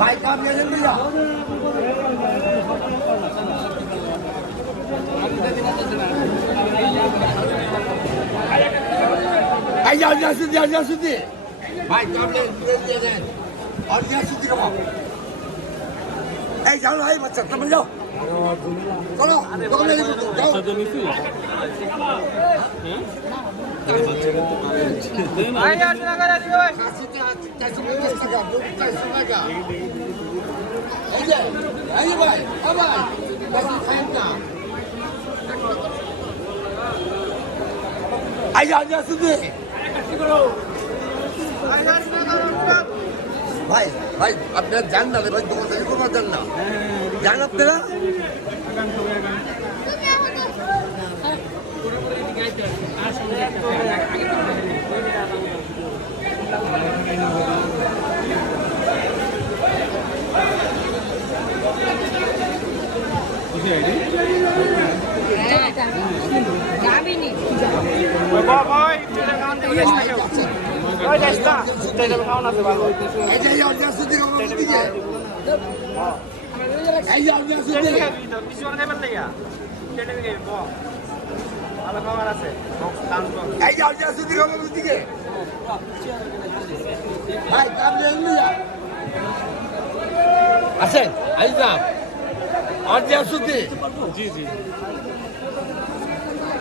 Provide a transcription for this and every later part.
ভাই কাপ নিয়ে যান ভাইয়া এই যাও যাও সুদি ভাই কাপ নিয়ে যান আর নিয়ে সুদি কাপ এই যাও ভাই বাচ্চা তুমি যাও চলো দোকানে যাও ভাই আর টাকা দিও ভাই 450 টাকা 400 টাকা এই যে ভাই ভাই বেশি খাই না আই যাও সুদি ভাই ভাই আপনারা জান না ভাই দোকান থেকে কোথাও যান না জান আপনারা আছেন আইজাম আর যে আসুদি জি জি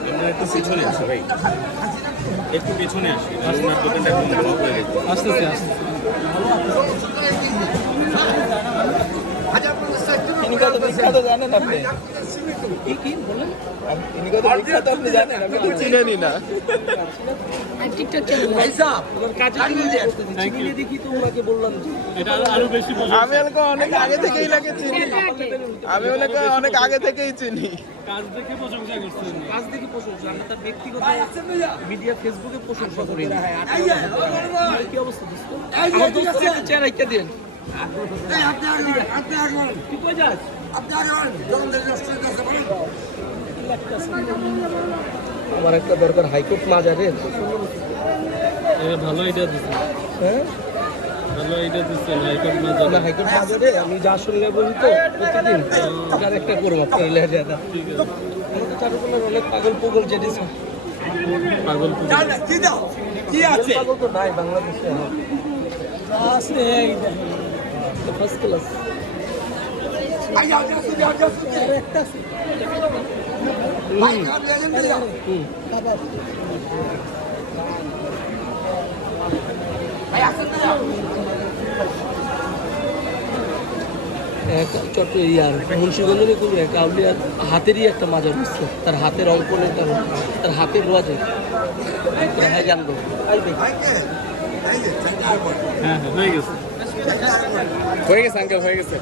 আমরা একটু পিছনে আসি ভাই একটু পিছনে আসি ওনার দোকানটা একদম ব্লক হয়ে গেছে আস্তে আস্তে তিনি কত বিখ্যাত জানেন আপনি কি বলেন তিনি কত বিখ্যাত আপনি জানেন আপনি তো চিনেনই না টিকটক চ্যানেল ভাই সাহেব চিনি দেখি তো ওনাকে বললাম এটা আরো বেশি আমি ওনাকে অনেক আগে থেকেই লাগে চিনি আমি ওনাকে অনেক আগে থেকেই চিনি কাজ দেখে প্রশংসা করছেন কাজ দেখি প্রশংসা আমি তার ব্যক্তিগত মিডিয়া ফেসবুকে প্রশংসা করি কি অবস্থা দোস্ত আমার দোস্ত একটা চেয়ার রেখে দেন কি কই যাস আমার একটা দরকার হাইকোর্ট মাজারের ভালো আইডিয়া দিচ্ছেন হ্যাঁ ভালো আইডিয়া দিচ্ছেন হাইকোর্ট না না হাইকোর্ট মাজারে আমি যা শুনলে বলি তো প্রতিদিন তার একটা করবো আপনার লেহাজা ঠিক আছে আমাদের চারুকলার অনেক পাগল পুগল যেটি পাগল কি আছে পাগল তো নাই বাংলাদেশে আছে ফার্স্ট ক্লাস একটা আছে মুন্সিগঞ্জের কোনো এক আউলিয়ার হাতেরই একটা মাজার দিচ্ছে তার হাতের অঙ্কনের কারণ তার হাতের রোয়াজে জানবো হ্যাঁ হয়ে গেছে আঙ্কেল হয়ে গেছে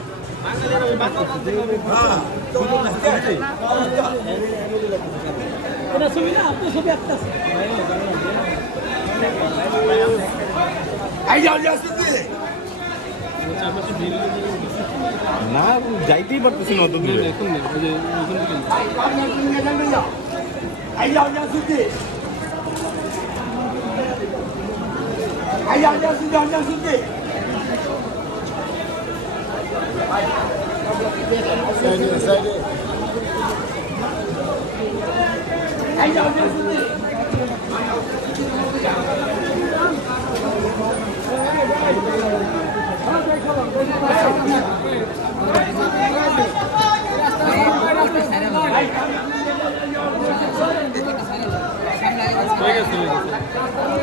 না যাইতেই পারতেছি না অত দূরে এখন নেই ওই যে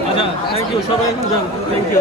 আচ্ছা থ্যাংক ইউ সবাই যান থ্যাংক ইউ